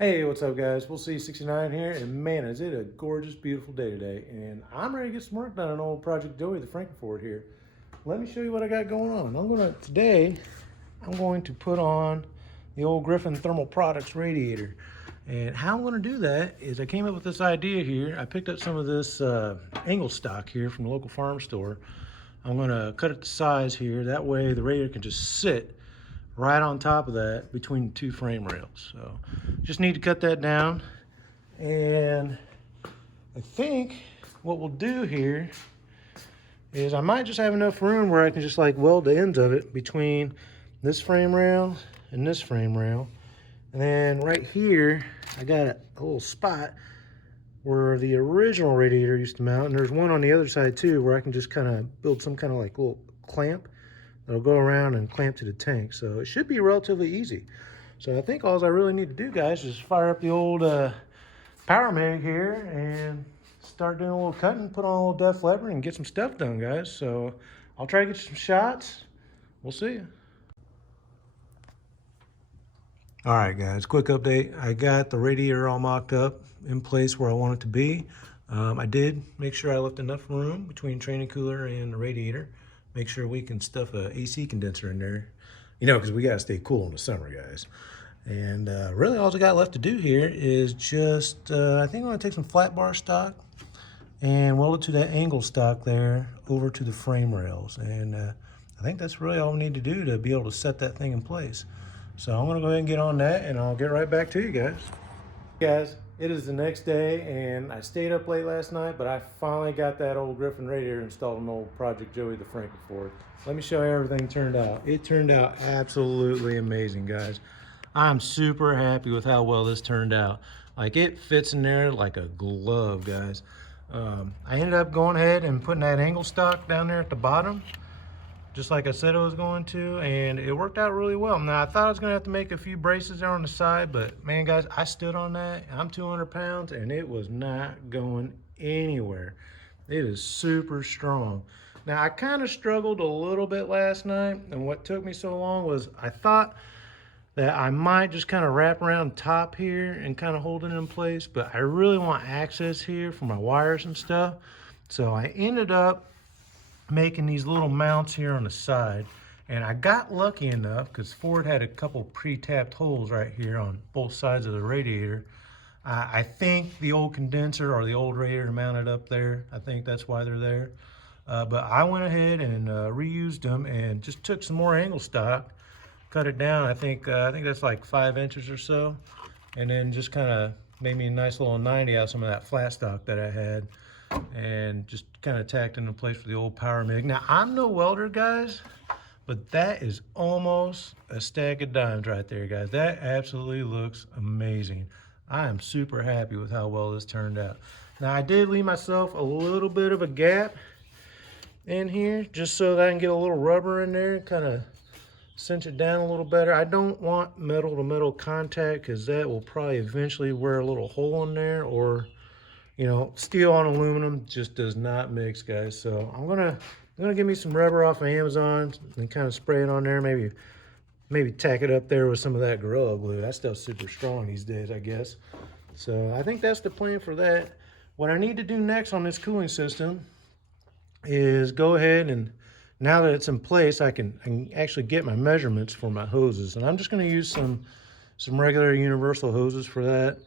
Hey, what's up, guys? We'll see 69 here, and man, is it a gorgeous, beautiful day today. And I'm ready to get some work done on old Project Joey, the Frankenford here. Let me show you what I got going on. Today, I'm going to put on the old Griffin Thermal Products radiator. And how I'm going to do that is I came up with this idea here. I picked up some of this angle stock here from the local farm store. I'm going to cut it to size here. That way the radiator can just sit right on top of that between the two frame rails. So just need to cut that down. And I think what we'll do here is I might just have enough room where I can just like weld the ends of it between this frame rail and this frame rail. And then right here, I got a little spot where the original radiator used to mount, and there's one on the other side too where I can just kind of build some kind of like little clamp that'll go around and clamp to the tank. So it should be relatively easy. So I think all I really need to do, guys, is fire up the old power mag here and start doing a little cutting, put on a little def lever, and get some stuff done, guys. So I'll try to get you some shots. We'll see you. All right, guys, quick update. I got the radiator all mocked up in place where I want it to be. I did make sure I left enough room between training cooler and the radiator. Make sure we can stuff a AC condenser in there, because we got to stay cool in the summer, guys. And really all I got left to do here is just, I think I'm going to take some flat bar stock and weld it to that angle stock there over to the frame rails. And I think that's really all we need to do to be able to set that thing in place. So I'm going to go ahead and get on that, and I'll get right back to you guys. Guys, it is the next day, and I stayed up late last night, but I finally got that old Griffin radiator installed on old Project Joey the Frankenford. Let me show you how everything turned out. It turned out absolutely amazing, guys. I'm super happy with how well this turned out. Like, it fits in there like a glove, guys. I ended up going ahead and putting that angle stock down there at the bottom, just like I said I was going to, and it worked out really well. Now, I thought I was gonna have to make a few braces there on the side, but man, guys, I stood on that. I'm 200 pounds, and it was not going anywhere. It is super strong. Now, I kind of struggled a little bit last night, and what took me so long was I thought that I might just kind of wrap around top here and kind of hold it in place, but I really want access here for my wires and stuff. So I ended up making these little mounts here on the side, and I got lucky enough because Ford had a couple pre-tapped holes right here on both sides of the radiator. I think the old condenser or the old radiator mounted up there. I think that's why they're there. But I went ahead and reused them and just took some more angle stock, cut it down. I think that's like 5 inches or so, and then just kind of made me a nice little 90 out of some of that flat stock that I had, and just kind of tacked into place for the old power mig. Now, I'm no welder, guys, but that is almost a stack of dimes right there, guys. That absolutely looks amazing. I am super happy with how well this turned out. Now, I did leave myself a little bit of a gap in here just so that I can get a little rubber in there and kind of cinch it down a little better. I don't want metal to metal contact because that will probably eventually wear a little hole in there, or steel on aluminum just does not mix, guys. So I'm gonna get me some rubber off of Amazon and kind of spray it on there. Maybe tack it up there with some of that Gorilla Glue. That stuff's super strong these days, I guess. So I think that's the plan for that. What I need to do next on this cooling system is go ahead and, now that it's in place, I can actually get my measurements for my hoses. And I'm just gonna use some regular universal hoses for that.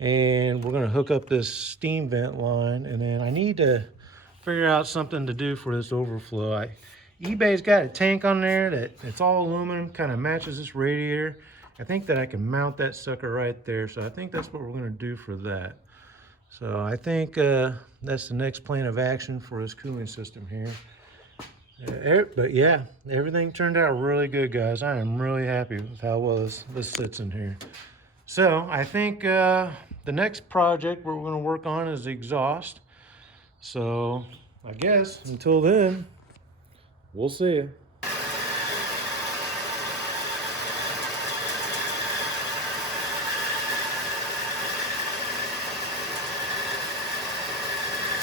And we're gonna hook up this steam vent line, and then I need to figure out something to do for this overflow. eBay's got a tank on there it's all aluminum, kind of matches this radiator. I think that I can mount that sucker right there, so I think that's what we're gonna do for that. So I think that's the next plan of action for this cooling system here. But yeah, everything turned out really good, guys. I am really happy with how well this sits in here. So I think the next project we're going to work on is the exhaust. So I guess until then, we'll see you.